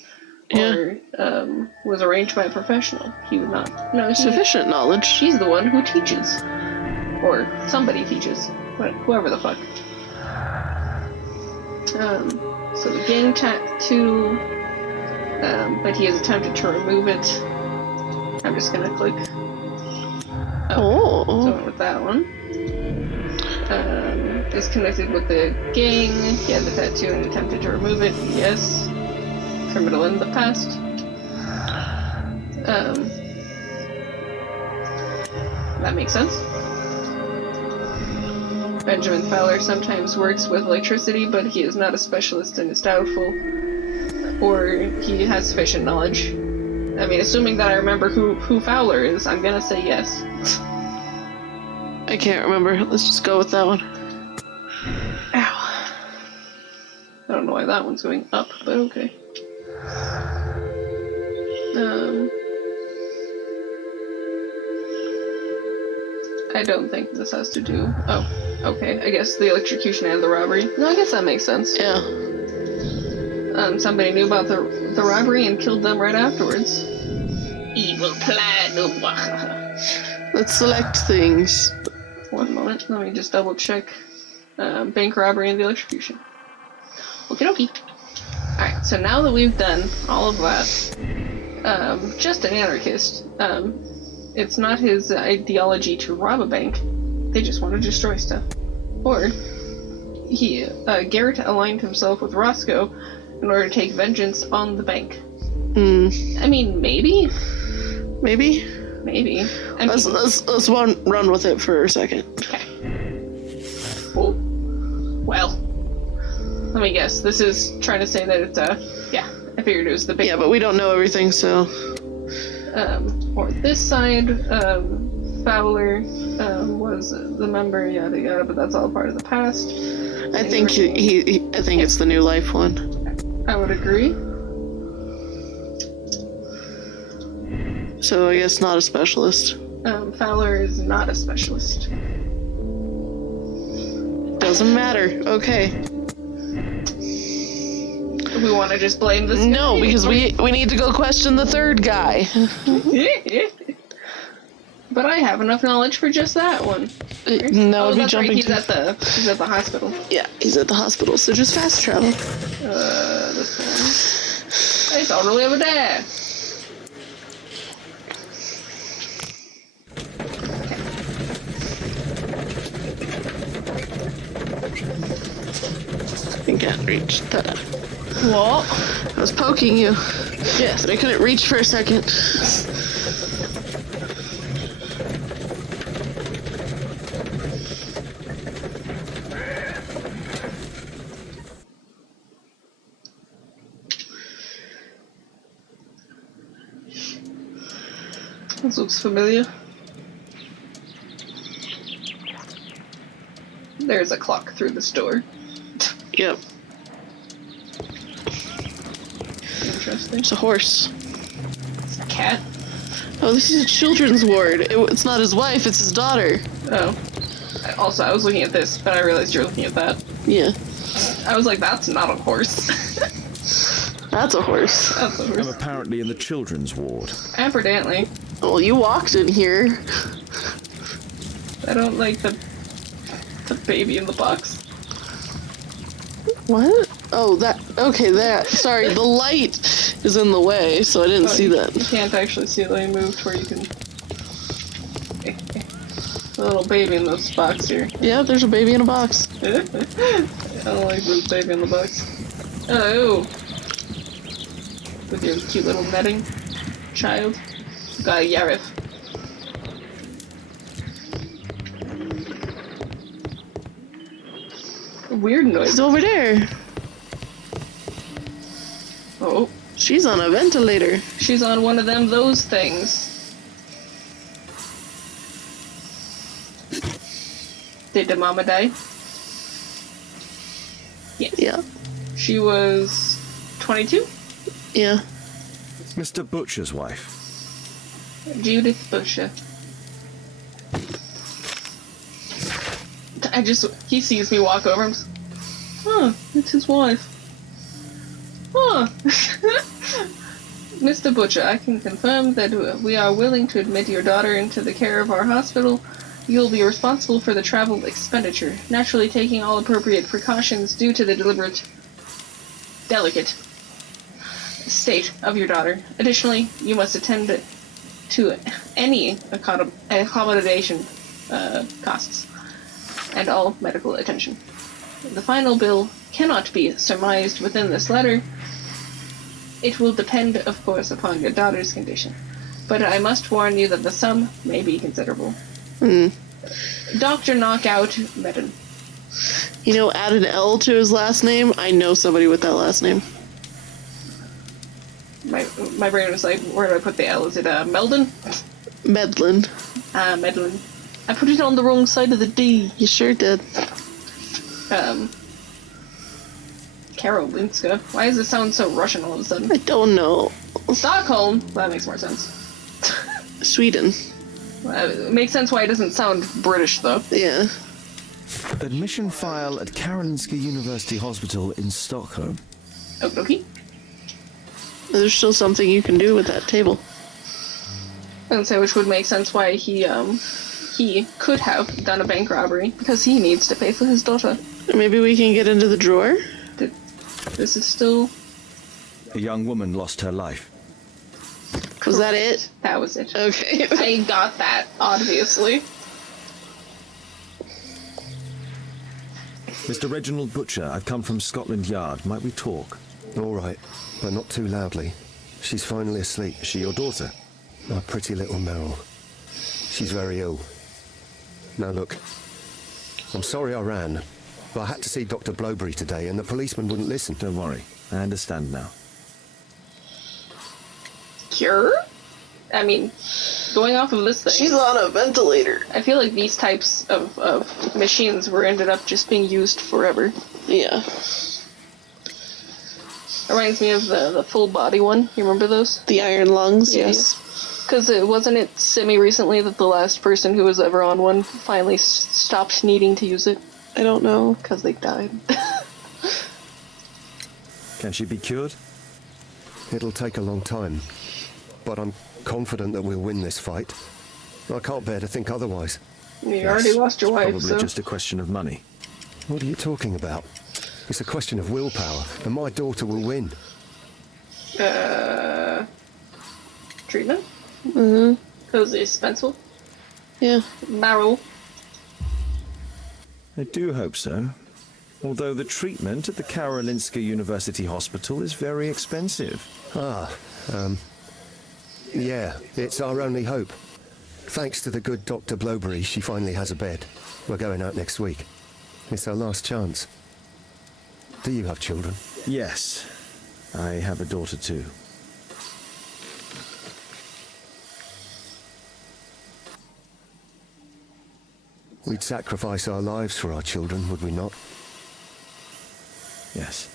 Yeah. Or was arranged by a professional. He would not. No, Sufficient knowledge. She's the one who teaches. Or somebody teaches. Whoever the fuck. So the gang tattoo, but he has attempted to remove it. I'm just gonna click. Oh. So I went with that one. Is connected with the gang. He had the tattoo and attempted to remove it. Yes. criminal in the past. That makes sense. Benjamin Fowler sometimes works with electricity, but he is not a specialist and is doubtful. Or he has sufficient knowledge. I mean, assuming that I remember who Fowler is, I'm gonna say yes. I can't remember. Let's just go with that one. Ow. I don't know why that one's going up, but okay. I don't think this has to do... Oh, okay. I guess the electrocution and the robbery. No, I guess that makes sense. Yeah. Somebody knew about the robbery and killed them right afterwards. Evil plan. Let's select things. One moment. Let me just double check. Bank robbery and the electrocution. Okie dokie. Alright, so now that we've done all of that, just an anarchist. It's not his ideology to rob a bank. They just want to destroy stuff. Or, Garrett aligned himself with Roscoe in order to take vengeance on the bank. I mean, maybe? Maybe? Maybe. I mean, Let's run with it for a second. Okay. Oh. Well. Let me guess. This is trying to say that it's yeah, I figured it was the big Yeah, but we don't know everything, so... Or this side, Fowler was the member, yada yada, but that's all part of the past. I think I think it's the New Life one. I would agree. So I guess not a specialist. Fowler is not a specialist. Doesn't matter. Okay. We want to just blame this guy? No, because we need to go question the third guy. But I have enough knowledge for just that one. No, oh, be that's jumping right. He's at the hospital. Yeah, he's at the hospital, so just fast travel. This one. It's already over there. I can't reach that. What? I was poking you. Yes. But I couldn't reach for a second. This looks familiar. There's a clock through this door. Yep. Interesting. It's a horse. It's a cat. Oh, this is a children's ward. It's not his wife, it's his daughter. Oh. Also, I was looking at this, but I realized you're looking at that. Yeah. I was like, that's not a horse. That's a horse. That's a I'm horse. apparently in the children's ward. Evidently. Well, you walked in here. I don't like the baby in the box. What? Oh, that. Okay, that. Sorry, the light is in the way, so I didn't see that. You can't actually see it. Let me move to where you can... The little baby in this box here. Yeah, there's a baby in a box. I don't like this baby in the box. Oh! With your cute little netting child. Got a Yarif. Weird noise. It's over there. Oh. She's on a ventilator. She's on one of those things. Did the mama die? Yes. Yeah. She was 22? Yeah. Mr. Butcher's wife. Judith Butcher. He sees me walk over and huh, it's his wife. Huh. Mr. Butcher, I can confirm that we are willing to admit your daughter into the care of our hospital. You'll be responsible for the travel expenditure, naturally taking all appropriate precautions due to the delicate state of your daughter. Additionally, you must attend to any accommodation costs and all medical attention. The final bill cannot be surmised within this letter. It will depend, of course, upon your daughter's condition. But I must warn you that the sum may be considerable. Dr. Knockout Medon. You know, add an L to his last name. I know somebody with that last name. My brain was like, where do I put the L? Is it Meldon? Medlin. Medlin. I put it on the wrong side of the D. You sure did. Karolinska. Why does it sound so Russian all of a sudden? I don't know. Stockholm. That makes more sense. Sweden. It makes sense why it doesn't sound British, though. Yeah. Admission file at Karolinska University Hospital in Stockholm. Okie dokie. There's still something you can do with that table. And so, which would make sense why he could have done a bank robbery, because he needs to pay for his daughter. Maybe we can get into the drawer? This is still... A young woman lost her life. Was that it? That was it. Okay. I got that, obviously. Mr. Reginald Butcher, I've come from Scotland Yard. Might we talk? All right, but not too loudly. She's finally asleep. Is she your daughter? My pretty little Meryl. She's very ill. Now look, I'm sorry I ran, but I had to see Dr. Blowberry today and the policeman wouldn't listen. Don't worry. I understand now. Cure? I mean, going off of this thing... She's on a ventilator. I feel like these types of machines were ended up just being used forever. Yeah. Reminds me of the full body one. You remember those? The iron lungs, yes. Because wasn't it semi-recently that the last person who was ever on one finally stopped needing to use it? I don't know. Because they died. Can she be cured? It'll take a long time, but I'm confident that we'll win this fight. I can't bear to think otherwise. You already lost your wife, Probably so... just a question of money. What are you talking about? It's a question of willpower, and my daughter will win. Treatment? Mm-hmm. Because it's expensive. Yeah. Barrel. I do hope so. Although the treatment at the Karolinska University Hospital is very expensive. Yeah, it's our only hope. Thanks to the good Dr. Blowberry, she finally has a bed. We're going out next week. It's our last chance. Do you have children? Yes, I have a daughter too. We'd sacrifice our lives for our children, would we not? Yes.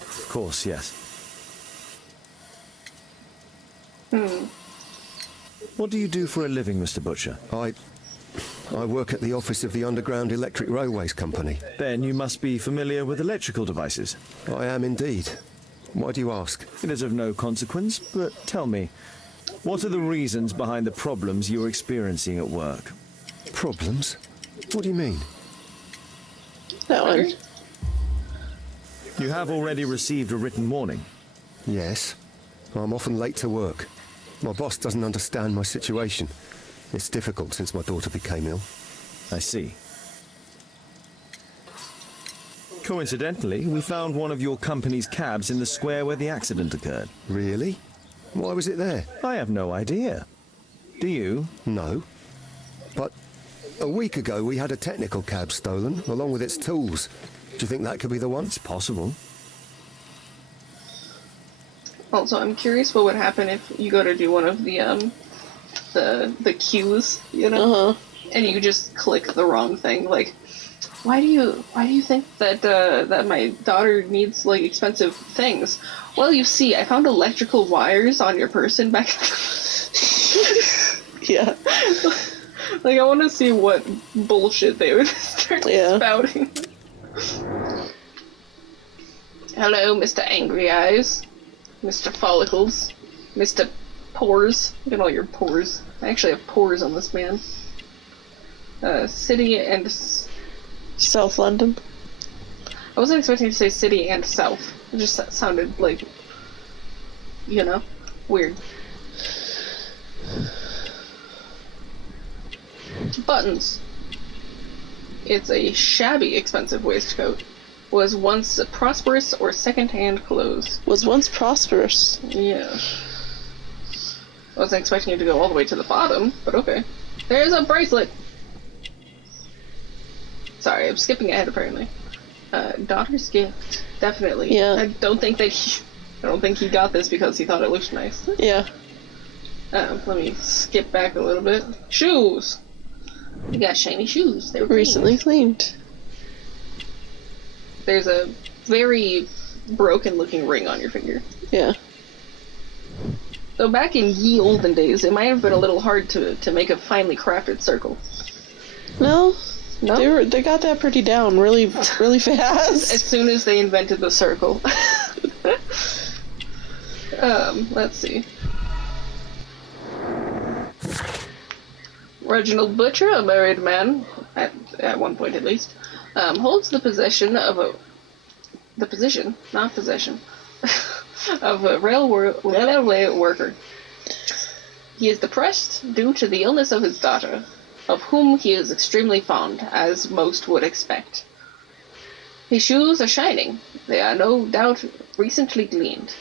Of course, yes. What do you do for a living, Mr. Butcher? I work at the office of the Underground Electric Railways Company. Then you must be familiar with electrical devices. I am indeed. Why do you ask? It is of no consequence, but tell me, what are the reasons behind the problems you are experiencing at work? Problems? What do you mean? That one. You have already received a written warning. Yes. I'm often late to work. My boss doesn't understand my situation. It's difficult since my daughter became ill. I see. Coincidentally, we found one of your company's cabs in the square where the accident occurred. Really? Why was it there? I have no idea. Do you? No. But a week ago we had a technical cab stolen, along with its tools. Do you think that could be the one? It's possible. Also, I'm curious what would happen if you go to do one of the cues, you know, and you just click the wrong thing. Like, why do you think that that my daughter needs like expensive things? Well, you see, I found electrical wires on your person back. Yeah. Like, I want to see what bullshit they would start spouting. Hello, Mr. Angry Eyes. Mr. Follicles. Mr. Pores. Look at all your pores. I actually have pores on this man. City and... South London. I wasn't expecting to say city and south. It just sounded like, you know, weird. Buttons. It's a shabby expensive waistcoat. Was once prosperous or second-hand clothes. Was once prosperous. Yeah. I wasn't expecting you to go all the way to the bottom, but okay. There's a bracelet! Sorry, I'm skipping ahead apparently. Daughter's gift. Definitely. Yeah. I don't think he got this because he thought it looked nice. Yeah. Let me skip back a little bit. Shoes! You got shiny shoes. They were clean. Recently cleaned. There's a very broken-looking ring on your finger. Yeah. So back in ye olden days, it might have been a little hard to make a finely crafted circle. No. No? They got that pretty down really fast. As soon as they invented the circle. Let's see. Reginald Butcher, a married man, at one point at least, holds the position of a railway worker. He is depressed due to the illness of his daughter, of whom he is extremely fond, as most would expect. His shoes are shining. They are no doubt recently cleaned.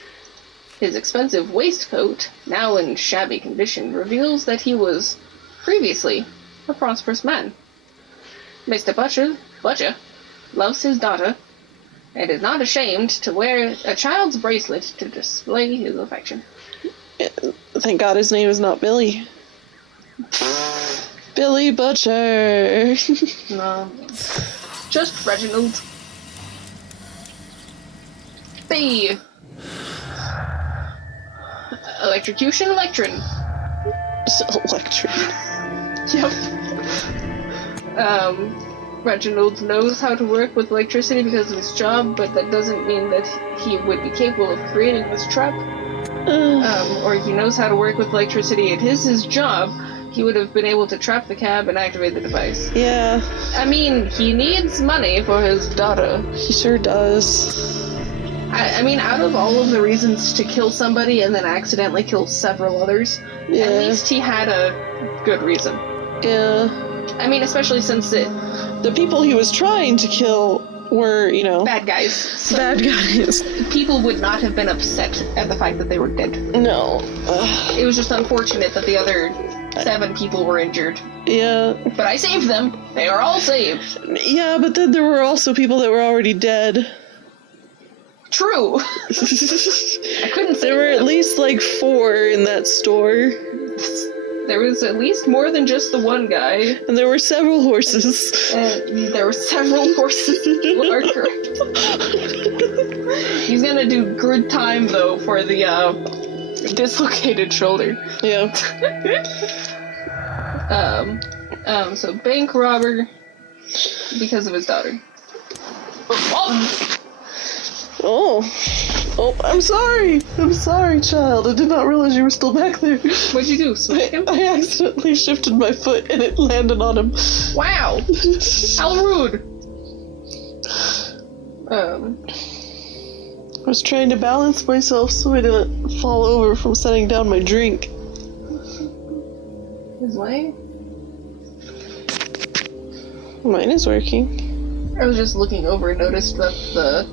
His expensive waistcoat, now in shabby condition, reveals that he was previously a prosperous man. Mr. Butcher loves his daughter and is not ashamed to wear a child's bracelet to display his affection. Thank God his name is not Billy. Billy Butcher. No. Just Reginald. B. Electrocution Electron. Electric. Yep. Reginald knows how to work with electricity because of his job, but that doesn't mean that he would be capable of creating this trap. Or he knows how to work with electricity. It is his job. He would have been able to trap the cab and activate the device. Yeah. I mean, he needs money for his daughter. He sure does. I mean, out of all of the reasons to kill somebody and then accidentally kill several others, Yeah. at least he had a good reason. Yeah. I mean, especially since The people he was trying to kill were, bad guys. So bad guys. people would not have been upset at the fact that they were dead. No. It was just unfortunate that the other 7 people were injured. Yeah. But I saved them. They are all saved. Yeah, but then there were also people that were already dead. True. I couldn't say There were at them. least 4 in that store. There was at least more than just the one guy. And there were several horses. And there were several horses. You are correct. He's gonna do good time, though, for the dislocated shoulder. Yeah. So bank robber because of his daughter. Oh. Oh, I'm sorry. I'm sorry, child. I did not realize you were still back there. What'd you do? Smack him? I accidentally shifted my foot and it landed on him. Wow! How rude! I was trying to balance myself so I didn't fall over from setting down my drink. His way? Mine is working. I was just looking over and noticed that the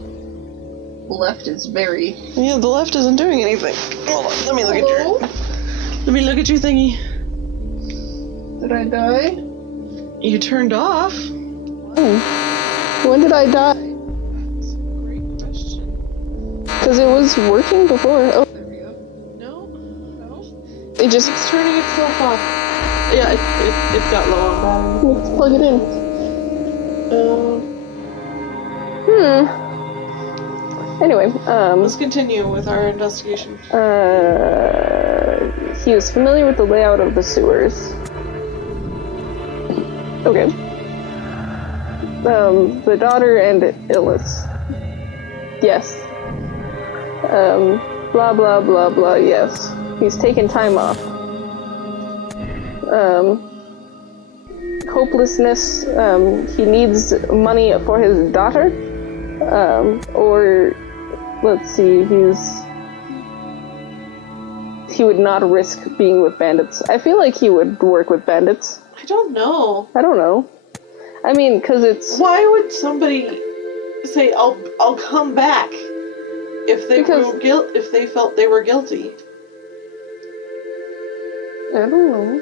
left is very... Yeah, the left isn't doing anything. Hold on, let me look at your... Let me look at your thingy. Did I die? You turned off? When did I die? Great question. Because it was working before. Oh, there we go. No? It just... It's turning itself off. Yeah, it got low on battery. Let's plug it in. Anyway, Let's continue with our investigation. he is familiar with the layout of the sewers. Okay. The daughter and illness. Yes. Blah blah blah blah, yes. He's taken time off. Hopelessness, he needs money for his daughter. Or, let's see, he would not risk being with bandits. I feel like he would work with bandits. I don't know. I don't know. I mean, because it's... Why would somebody say, I'll come back if they if they felt they were guilty. I don't know.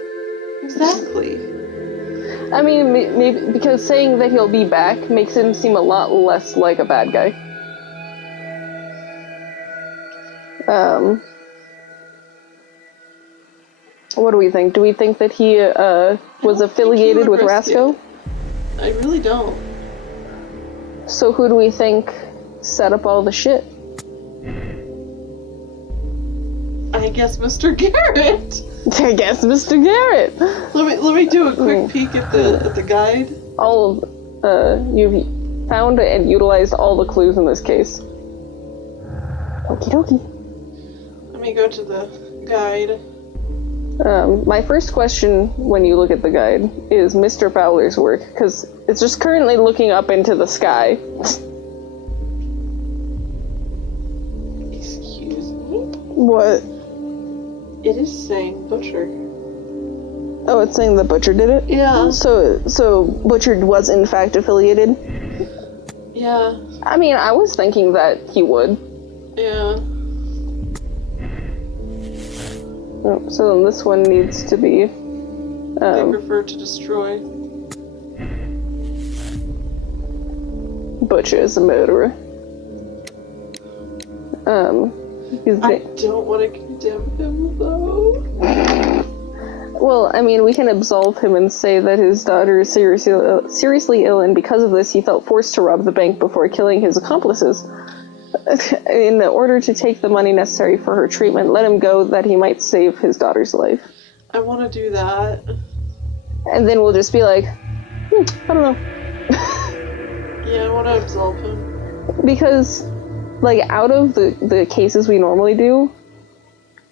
Exactly. I mean, maybe because saying that he'll be back makes him seem a lot less like a bad guy. What do we think? Do we think that he was affiliated with Rasco? I really don't. So who do we think set up all the shit? I guess Mr. Garrett. I guess Mr. Garrett. Let me do a quick peek at the guide. All of you've found and utilized all the clues in this case. Okie dokie. Let me go to the guide. My first question when you look at the guide is Mr. Fowler's work, because it's just currently looking up into the sky. Excuse me? What? It is saying Butcher. Oh, it's saying the Butcher did it? Yeah. So Butcher was in fact affiliated? Yeah. I mean, I was thinking that he would. Yeah. Oh, so then this one needs to be... They prefer to destroy. Butcher is a murderer. I don't want to condemn him, though. Well, I mean, we can absolve him and say that his daughter is seriously ill, and because of this, he felt forced to rob the bank before killing his accomplices. In order to take the money necessary for her treatment, let him go that he might save his daughter's life. I want to do that. And then we'll just be like, I don't know. Yeah, I want to absolve him. Because, like, out of the cases we normally do,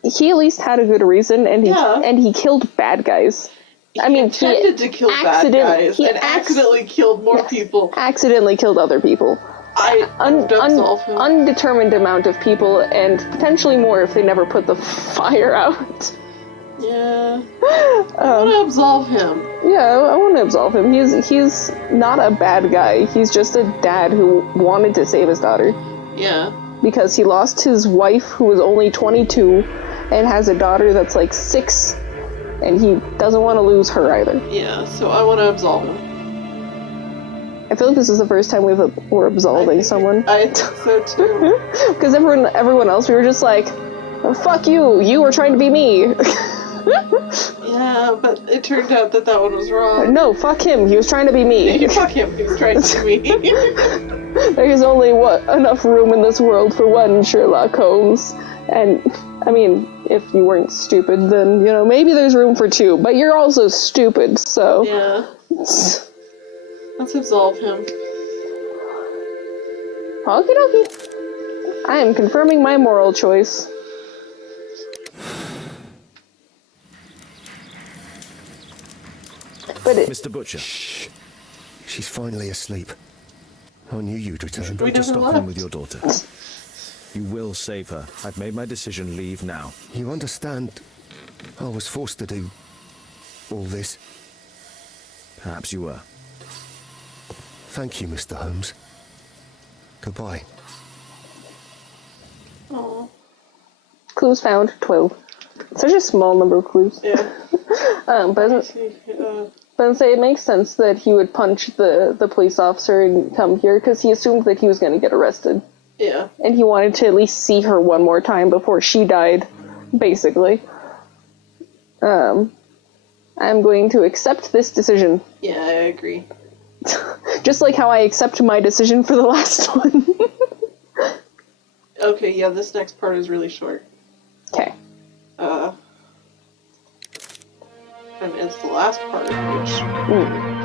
he at least had a good reason, and he killed bad guys. He intended to kill bad guys and accidentally killed more people. Accidentally killed other people. I absolve him. Undetermined amount of people, and potentially more if they never put the fire out. Yeah. I want to absolve him. Yeah, I want to absolve him. He's not a bad guy. He's just a dad who wanted to save his daughter. Yeah. Because he lost his wife, who was only 22, and has a daughter that's like 6, and he doesn't want to lose her either. Yeah, so I want to absolve him. I feel like this is the first time we're absolving someone. I think so too. Because everyone else, we were just like, oh, fuck you, you were trying to be me. Yeah, but it turned out that one was wrong. No, fuck him, he was trying to be me. Fuck him, he was trying to be me. There's only, enough room in this world for one Sherlock Holmes. And, I mean, if you weren't stupid, then, maybe there's room for 2. But you're also stupid, so... Yeah. Let's absolve him. Okie dokie. I am confirming my moral choice. But Mr. Butcher. Shh. She's finally asleep. I knew you'd return. Go to Stockholm with your daughter. You will save her. I've made my decision. Leave now. You understand I was forced to do all this. Perhaps you were. Thank you, Mr. Holmes. Goodbye. Aww. Clues found, 12. Such a small number of clues. Yeah. But say it makes sense that he would punch the police officer and come here, because he assumed that he was going to get arrested. Yeah. And he wanted to at least see her one more time before she died, basically. I'm going to accept this decision. Yeah, I agree. Just like how I accept my decision for the last one. Okay, yeah, this next part is really short. Okay. And it's the last part, which...